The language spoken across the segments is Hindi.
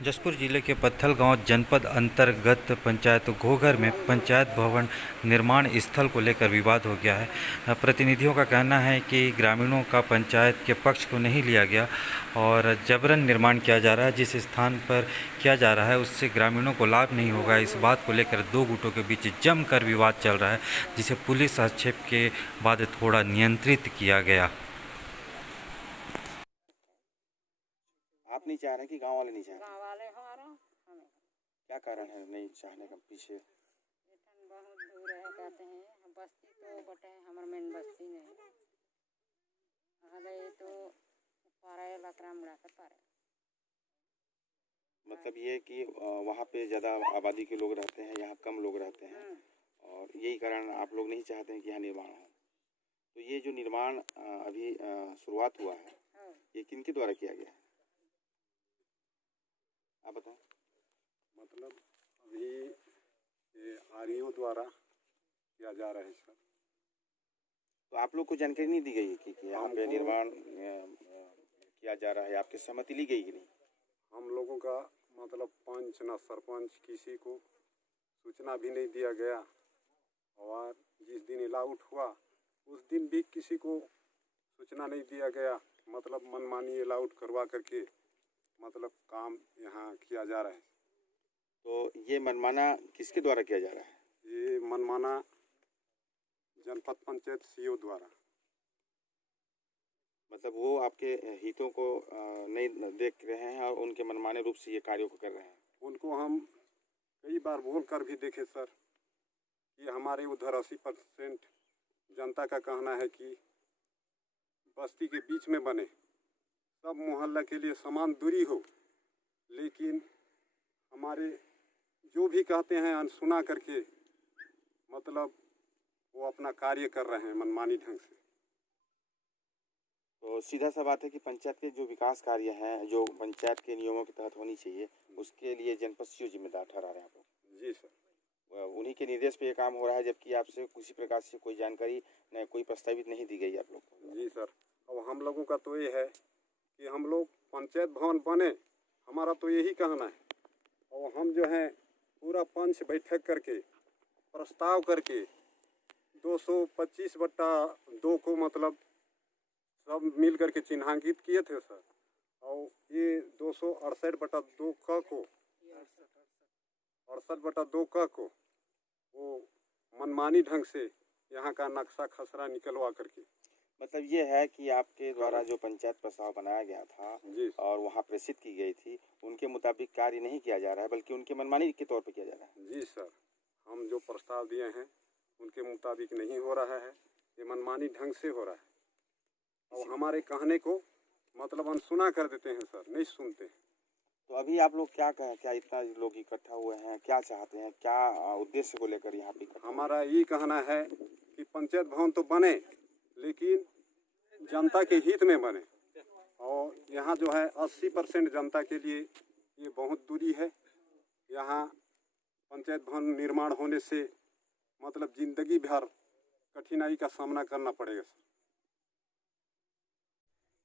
जसपुर जिले के पत्थल गांव जनपद अंतर्गत पंचायत घोघर में पंचायत भवन निर्माण स्थल को लेकर विवाद हो गया है। प्रतिनिधियों का कहना है कि ग्रामीणों का पंचायत के पक्ष को नहीं लिया गया और जबरन निर्माण किया जा रहा है। जिस स्थान पर किया जा रहा है उससे ग्रामीणों को लाभ नहीं होगा। इस बात को लेकर दो गुटों के बीच जमकर विवाद चल रहा है, जिसे पुलिस हस्तक्षेप के बाद थोड़ा नियंत्रित किया गया। आप नहीं चाह रहे कि गांव वाले नहीं चाह रहे? गाँव वाले हमारा हमें क्या कारण है नहीं चाहने का पीछे? वेतन बहुत दूर है कहते हैं। हम बस्ती तो बटे हैं, हमारे मेन बस्ती नहीं अरे तो पारे लतरा मुड़ा के पारे। मतलब ये कि वहाँ पे ज़्यादा आबादी के लोग रहते हैं, यहाँ कम लोग रहते हैं और यही कारण आप लोग नहीं चाहते हैं कि यहाँ निर्माण हो। तो ये जो निर्माण अभी शुरुआत हुआ है, ये किनके द्वारा किया गया है, आप बताओ। मतलब अभी ये आरईओ द्वारा किया जा रहा है सर। तो आप लोग को जानकारी नहीं दी गई कि यहाँ पे निर्माण किया जा रहा है, आपकी सहमति ली गई कि नहीं? हम लोगों का मतलब पंच न सरपंच किसी को सूचना भी नहीं दिया गया और जिस दिन अलाउट हुआ उस दिन भी किसी को सूचना नहीं दिया गया। मतलब मनमानी अलाउट करवा करके मतलब काम यहाँ किया जा रहा है। तो ये मनमाना किसके द्वारा किया जा रहा है? ये मनमाना जनपद पंचायत सीओ द्वारा। मतलब वो आपके हितों को नहीं देख रहे हैं और उनके मनमाने रूप से ये कार्यों को कर रहे हैं। उनको हम कई बार बोल कर भी देखे सर कि हमारे उधर 80% जनता का कहना है कि बस्ती के बीच में बने, सब मोहल्ला के लिए समान दूरी हो, लेकिन हमारे जो भी कहते हैं अनसुना करके मतलब वो अपना कार्य कर रहे हैं मनमानी ढंग से। तो सीधा सा बात है कि पंचायत के जो विकास कार्य हैं, जो पंचायत के नियमों के तहत होनी चाहिए, उसके लिए जनपद सीओ जिम्मेदार ठहरा रहे हैं आप लोग? जी सर। उन्हीं के निर्देश पे ये काम हो रहा है, जबकि आपसे किसी प्रकार से कोई जानकारी न कोई प्रस्तावित नहीं दी गई आप लोग को? जी सर। अब हम लोगों का तो ये है कि हम लोग पंचायत भवन बने, हमारा तो यही कहना है। और हम जो है पूरा पंच बैठक करके प्रस्ताव करके 225/2 को मतलब सब मिल करके चिन्हांकित किए थे सर। और ये 268/2 को 68/2 को वो मनमानी ढंग से यहाँ का नक्शा खसरा निकलवा करके। मतलब ये है कि आपके द्वारा जो पंचायत प्रस्ताव बनाया गया था और वहाँ प्रेषित की गई थी, उनके मुताबिक कार्य नहीं किया जा रहा है, बल्कि उनके मनमानी के तौर पे किया जा रहा है। जी सर, हम जो प्रस्ताव दिए हैं उनके मुताबिक नहीं हो रहा है, ये मनमानी ढंग से हो रहा है। और हमारे कहने को मतलब अनसुना कर देते हैं सर, नहीं सुनते। तो अभी आप लोग क्या कहें, क्या इतना लोग इकट्ठा हुए हैं, क्या चाहते हैं, क्या उद्देश्य को लेकर यहाँ पे? हमारा ये कहना है कि पंचायत भवन तो बने, लेकिन जनता के हित में बने। और यहाँ जो है 80% जनता के लिए ये बहुत दूरी है। यहाँ पंचायत भवन निर्माण होने से मतलब जिंदगी भर कठिनाई का सामना करना पड़ेगा सर।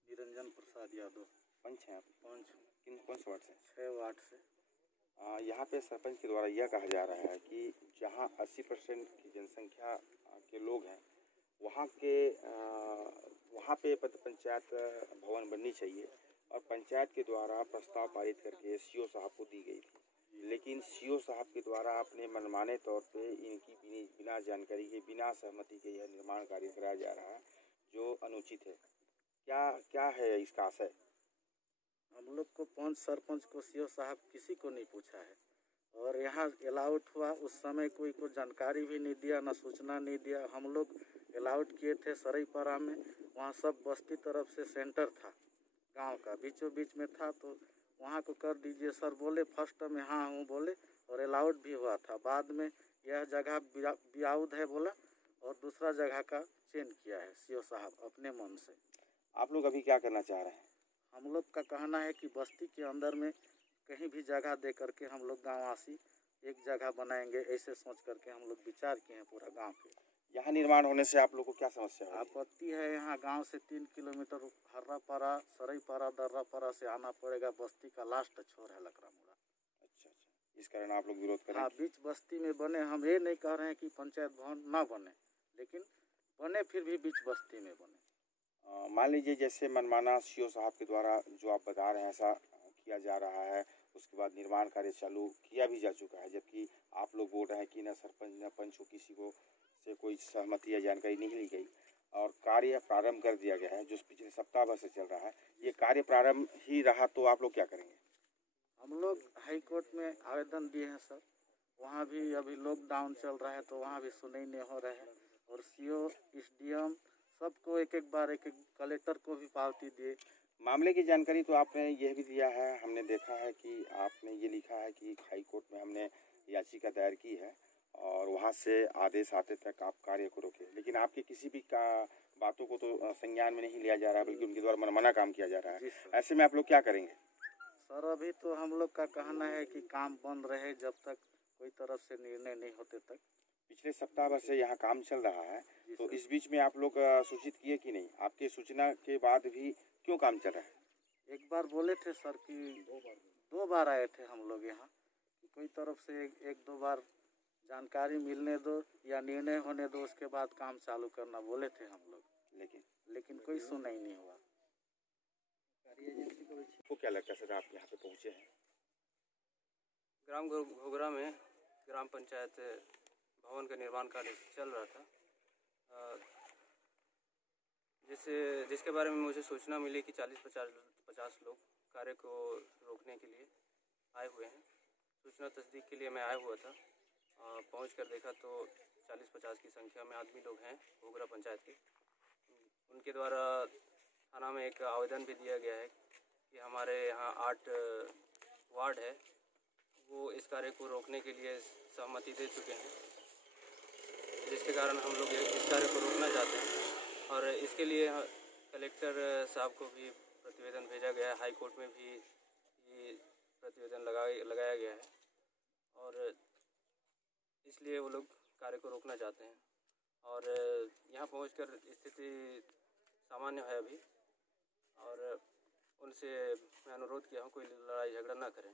निरंजन प्रसाद यादव, पंच हैं आप? पंच। कौन से वार्ड से? 6 वार्ड से। यहाँ पे सरपंच के द्वारा यह कहा जा रहा है कि जहाँ 80% की जनसंख्या के लोग हैं, वहाँ पे पंचायत भवन बननी चाहिए और पंचायत के द्वारा प्रस्ताव पारित करके सीओ साहब को दी गई थी। लेकिन सीओ साहब के द्वारा अपने मनमाने तौर पे इनकी बिना जानकारी के, बिना सहमति के यह निर्माण कार्य कराया जा रहा है, जो अनुचित है। क्या है इसका आशय? हम लोग को पंच सरपंच को सीओ साहब किसी को नहीं पूछा है और यहाँ अलाउट हुआ उस समय कोई को जानकारी भी नहीं दिया, ना सूचना नहीं दिया। हम लोग अलाउट किए थे सरईपारा में, वहाँ सब बस्ती तरफ से सेंटर था, गांव का बीचों बीच में था, तो वहाँ को कर दीजिए सर बोले। फर्स्ट में हाँ हूँ बोले और अलाउट भी हुआ था। बाद में यह जगह बियाउद है बोला और दूसरा जगह का चेंज किया है सीओ साहब अपने मन से। आप लोग अभी क्या करना चाह रहे हैं? हम लोग का कहना है कि बस्ती के अंदर में कहीं भी जगह दे करके हम लोग गाँववासी एक जगह बनाएंगे, ऐसे सोच करके हम लोग विचार किए हैं पूरा गांव के। यहाँ निर्माण होने से आप लोग को क्या समस्या है? आपत्ति है, यहाँ गांव से 3 किलोमीटर हर्रापारा, सरईपारा, दर्रापारा से आना पड़ेगा। बस्ती का लास्ट छोर है लकड़ामुड़ा। अच्छा, इस कारण आप लोग विरोध करें? हाँ, बीच बस्ती में बने। हम ये नहीं कह रहे हैं कि पंचायत भवन ना बने, लेकिन बने फिर भी बीच बस्ती में बने। मान लीजिए जैसे मनमाना सीओ साहब के द्वारा जो आप बता रहे हैं ऐसा किया जा रहा है, उसके बाद निर्माण कार्य चालू किया भी जा चुका है, जबकि आप लोग बोल रहे हैं कि न सरपंच न पंच को किसी को से कोई सहमति या जानकारी नहीं ली गई और कार्य प्रारंभ कर दिया गया है जो पिछले सप्ताह भर से चल रहा है। ये कार्य प्रारंभ ही रहा तो आप लोग क्या करेंगे? हम लोग हाई कोर्ट में आवेदन दिए हैं सर, वहाँ भी अभी लॉकडाउन चल रहा है तो वहाँ भी सुनवाई नहीं हो रहा है। और सीओ, एसडीएम सबको एक एक कलेक्टर को भी पावती दिए। मामले की जानकारी तो आपने यह भी दिया है, हमने देखा है कि आपने ये लिखा है कि हाई कोर्ट में हमने याचिका दायर की है और वहाँ से आदेश आते तक आप कार्य को रोके, लेकिन आपके किसी भी बातों को तो संज्ञान में नहीं लिया जा रहा है, बल्कि उनके द्वारा मनमाना काम किया जा रहा है। ऐसे में आप लोग क्या करेंगे? सर अभी तो हम लोग का कहना है कि काम बंद रहे जब तक कोई तरफ से निर्णय नहीं होते तक। पिछले सप्ताह भर से यहाँ काम चल रहा है, तो इस बीच में आप लोग सूचित किए कि नहीं? आपके सूचना के बाद भी क्यों काम चल रहा है? एक बार बोले थे सर कि 2 बार आए थे हम लोग यहाँ, कि कोई तरफ से एक 2 बार जानकारी मिलने दो या निर्णय होने दो, उसके बाद काम चालू करना बोले थे हम लोग, लेकिन कोई सुनाई नहीं हुआ। आपको क्या लगता है सर, आप यहाँ पे पहुँचे हैं? ग्राम घोघरा में ग्राम पंचायत भवन का निर्माण कार्य चल रहा था, जिसके बारे में मुझे सूचना मिली कि 40-50 लोग कार्य को रोकने के लिए आए हुए हैं। सूचना तस्दीक के लिए मैं आया हुआ था। पहुँच कर देखा तो 40-50 की संख्या में आदमी लोग हैं घोघरा पंचायत के। उनके द्वारा थाना में एक आवेदन भी दिया गया है कि हमारे यहाँ 8 वार्ड है, वो इस कार्य को रोकने के लिए सहमति दे चुके हैं, जिसके कारण हम लोग इस कार्य को रोकना चाहते हैं। और इसके लिए कलेक्टर साहब को भी प्रतिवेदन भेजा गया है, हाई कोर्ट में भी ये प्रतिवेदन लगाया गया है और इसलिए वो लोग कार्य को रोकना चाहते हैं। और यहाँ पहुंचकर स्थिति सामान्य है अभी, और उनसे मैं अनुरोध किया हूँ कोई लड़ाई झगड़ा ना करें।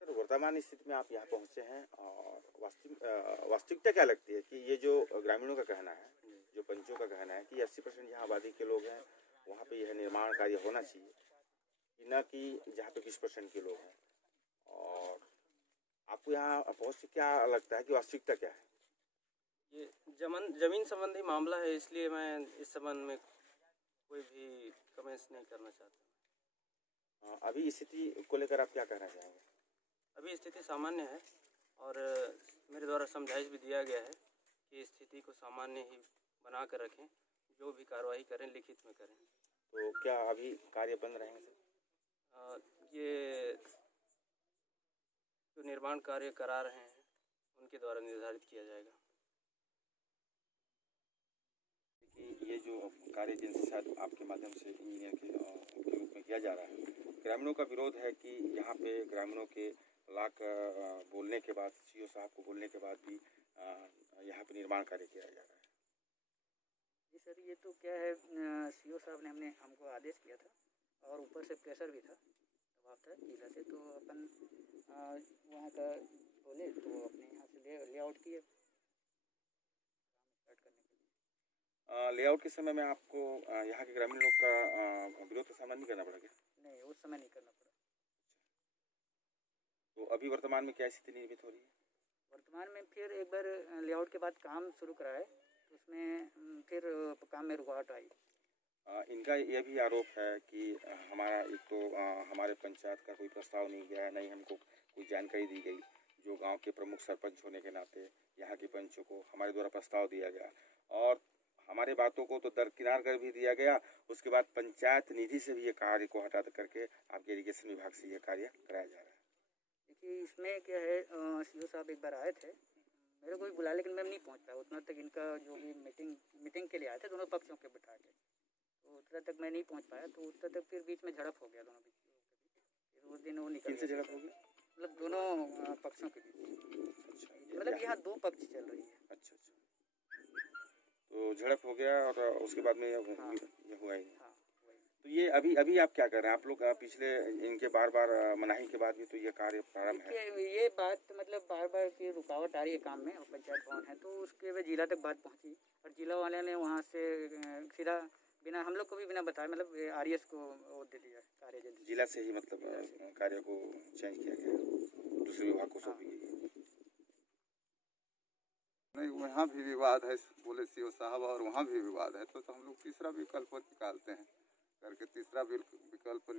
सर, वर्तमान स्थिति में आप यहाँ पहुँचे हैं और वास्तविकता क्या लगती है कि ये जो ग्रामीणों का कहना है, जो पंचों का कहना है कि 80% जहाँ आबादी के लोग हैं वहाँ पे यह निर्माण कार्य होना चाहिए, न कि जहाँ पे 20% के लोग हैं, और आपको यहाँ पहुँच के क्या लगता है कि वास्तविकता क्या है? ये जमीन संबंधी मामला है, इसलिए मैं इस संबंध में कोई भी कमेंट्स नहीं करना चाहता। अभी स्थिति को लेकर आप क्या कहना चाहेंगे? अभी स्थिति सामान्य है और मेरे द्वारा समझाइश भी दिया गया है कि स्थिति को सामान्य ही बना कर रखें, जो भी कार्रवाई करें लिखित में करें। तो क्या अभी कार्य बंद रहेंगे? ये जो निर्माण कार्य करा रहे हैं उनके द्वारा निर्धारित किया जाएगा। कि ये जो कार्य जिनसे शायद आपके माध्यम से इंजीनियर के रूप में किया जा रहा है, ग्रामीणों का विरोध है कि यहाँ पे ग्रामीणों के लाख बोलने के बाद, सीओ साहब को बोलने के बाद भी यहाँ पे निर्माण कार्य किया जा रहा है। जी सर, ये तो क्या है, सीओ साहब ने हमको आदेश किया था और ऊपर से प्रेशर भी था, दबाव था जिला से, तो अपन वहाँ का बोले तो अपने यहाँ से लेआउट किए स्टार्ट करने के लिए। लेआउट के समय में आपको यहाँ के ग्रामीण लोग का विरोध का सामना नहीं करना पड़ा क्या? नहीं, उस समय नहीं करना पड़ा। तो अभी वर्तमान में क्या स्थिति निर्मित हो रही है? वर्तमान में फिर एक बार लेआउट के बाद काम शुरू कराए तो उसमें फिर काम में रुकावट आई। इनका यह भी आरोप है कि हमारा एक तो हमारे पंचायत का कोई प्रस्ताव नहीं गया है, नहीं हमको कोई जानकारी दी गई, जो गांव के प्रमुख सरपंच होने के नाते यहाँ के पंचों को हमारे द्वारा प्रस्ताव दिया गया और हमारे बातों को तो दरकिनार कर भी दिया गया। उसके बाद पंचायत निधि से भी ये कार्य को हटा करके आपके इरिगेशन विभाग से ये कार्य कराया जा रहा है। देखिए, इसमें क्या है, सीओ साहब एक बार आए थे, मेरे को भी बुलाया, लेकिन मैं नहीं पहुंच पाया उतना तक। इनका जो भी मीटिंग के लिए आए थे दोनों पक्षों के बिठा के, तो उतना तक मैं नहीं पहुंच पाया, तो उतना तक फिर बीच में झड़प हो गया दोनों के बीच। फिर उस दिन वो निकल किनसे झड़प हो गई? मतलब दोनों पक्षों के बीच। मतलब यहाँ 2 पक्ष चल रही है। अच्छा। तो झड़प हो गया और उसके बाद में ये हुआ ही नहीं। हाँ वही। तो ये अभी अभी आप क्या कर रहे हैं? आप लोग पिछले इनके बार बार मनाही के बाद भी तो ये कार्य प्रारंभ है। देखिए ये बात मतलब बार बार की रुकावट आ रही है काम में, और पंचायत भवन है तो उसके वजह जिला तक बात पहुंची, और जिला वाले ने वहाँ से सीधा बिना हम लोग को भी बिना बताए मतलब RES को वो दे दिया कार्य जल्दी। जिला से ही मतलब कार्य को चेंज किया गया, दूसरे विभाग को सौंपी गई। नहीं, वहाँ भी विवाद है, बोले CO साहब, और वहाँ भी विवाद है, तो हम लोग तीसरा विकल्प निकालते हैं करके तीसरा विकल्प